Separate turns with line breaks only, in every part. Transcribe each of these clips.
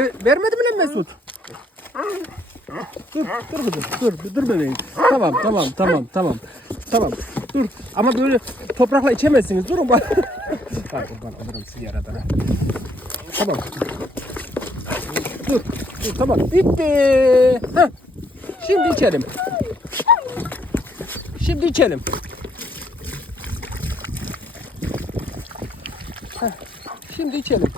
Ver, vermedi mi lan Mesut? Dur, dur kızım, dur, dur bebeğim. Tamam, tamam, tamam, tamam. Tamam, dur. Ama böyle toprakla içemezsiniz, durun bak. Ay kurban olurum sizi yaradana. Tamam. Dur, dur, tamam. Bitti. Heh. Şimdi içelim. Şimdi içelim. Heh. Şimdi içelim.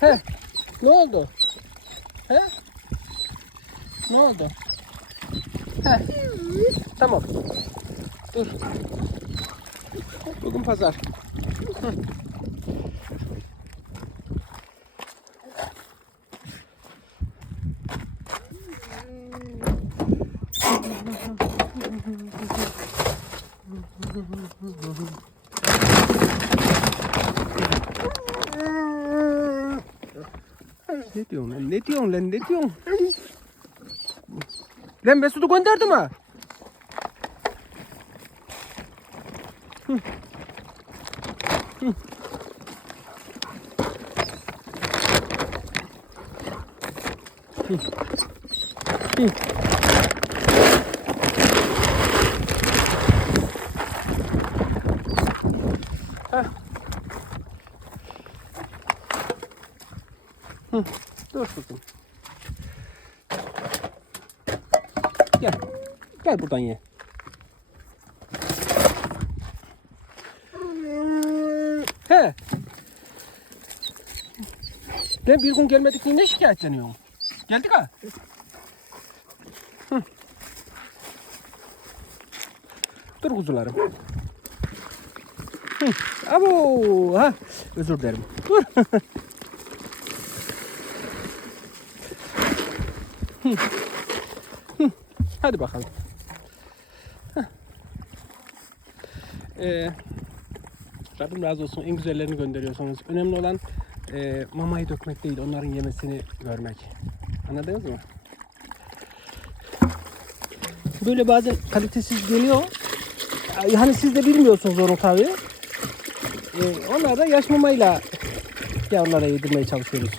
He. Ne oldu? He? Ne oldu? He. Tamam. Dur. Bugün pazar. Hı. Ne diyorsun lan? Ne diyorsun lan? Ne diyorsun? Lan Mesut'u gönderdim ha. Hı. Hı. Dur kızım. Gel. Gel buradan ye. He. Ben bir gün gelmedik diye ne şikayetleniyorsun? Geldik ha. Hı. Dur kuzularım. Hı. Abo. Ha. Özür dilerim. Dur. Hadi bakalım. Heh. Ee, Rabbim razı olsun. En güzellerini gönderiyorsunuz. Önemli olan e, mamayı dökmek değil, onların yemesini görmek. Anladınız mı? Böyle bazen kalitesiz geliyor. Hani siz de bilmiyorsunuz onu tabii. Ee, onlar da yaş mamayla yavrulara yedirmeye çalışıyoruz.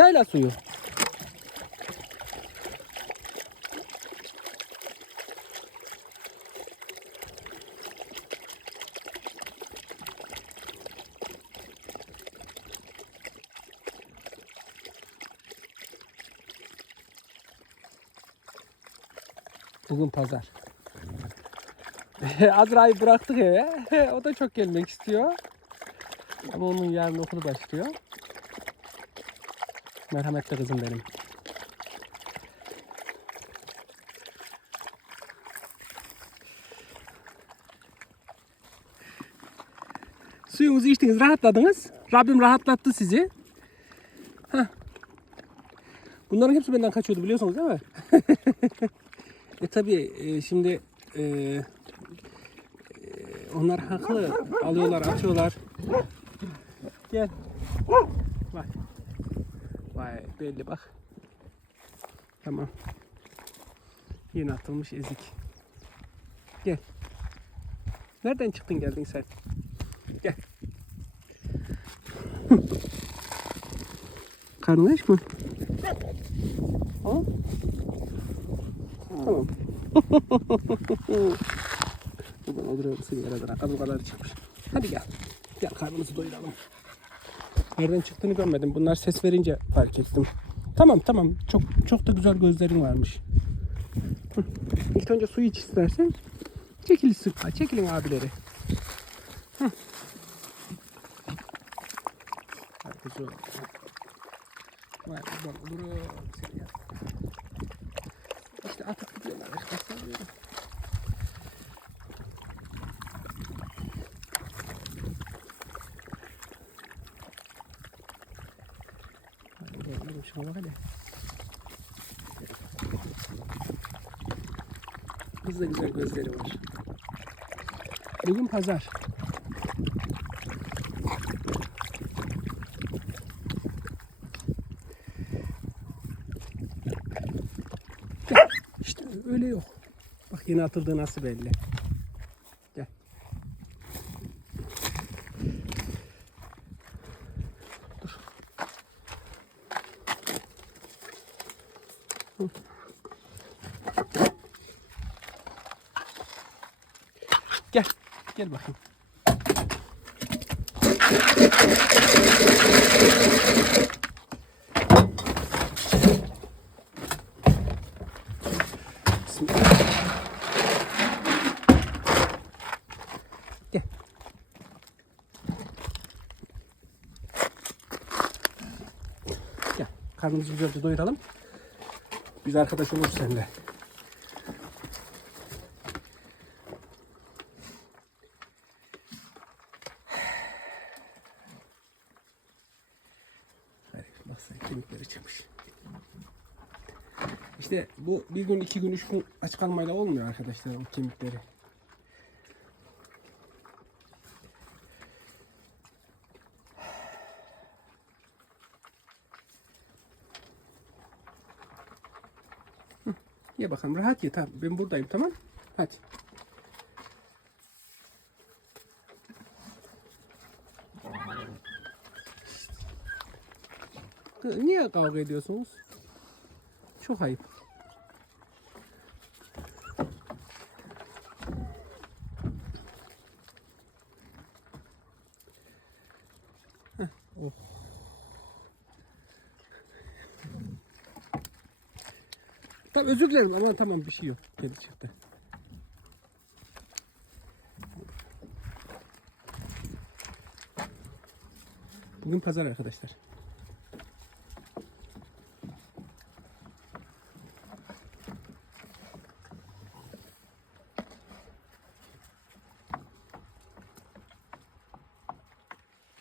Yayla suyu. Bugün pazar. Azra'yı bıraktık eve. o da çok gelmek istiyor. Ama onun yarın okulu başlıyor. Merhametli kızım benim. Suyunuzu içtiniz, rahatladınız. Rabbim rahatlattı sizi. Heh. Bunların hepsi benden kaçıyordu biliyorsunuz değil mi? e tabi şimdi e, e, onlar haklı. Alıyorlar, atıyorlar. Gel. Bak. Vay belli bak. Tamam. Yeni atılmış ezik. Gel. Nereden çıktın geldin sen? Gel. Karnın aç mı? Ha? Tamam. Buradan musun yaradan? Akıl kadar çıkmış. Hadi gel. Gel karnımızı doyuralım. Nereden çıktığını görmedim. Bunlar ses verince fark ettim. Tamam tamam. Çok çok da güzel gözlerin varmış. Hı. İlk önce su iç istersen. Çekil sıkma. Çekilin abileri. Hı. İşte atıp gidiyorlar. Arkadaşlar böyle. Hadi kurban olurum şuna hele. Kız da güzel gözleri var. Bugün pazar. İşte öyle yok. Bak yeni atıldığı nasıl belli. Gel. Gel bakayım. Gel. Gel. Karnımızı güzelce doyuralım. Biz arkadaş oluruz seninle. Hadi baksana kemikleri çıkmış. İşte bu bir gün, iki gün, üç gün aç kalmayla olmuyor arkadaşlar o kemikleri. Ye bakalım rahat ye tamam ben buradayım tamam hadi. Niye kavga ediyorsunuz? Çok ayıp. Heh, oh. Tamam özür dilerim ama tamam bir şey yok. Kedi çıktı. Bugün pazar arkadaşlar.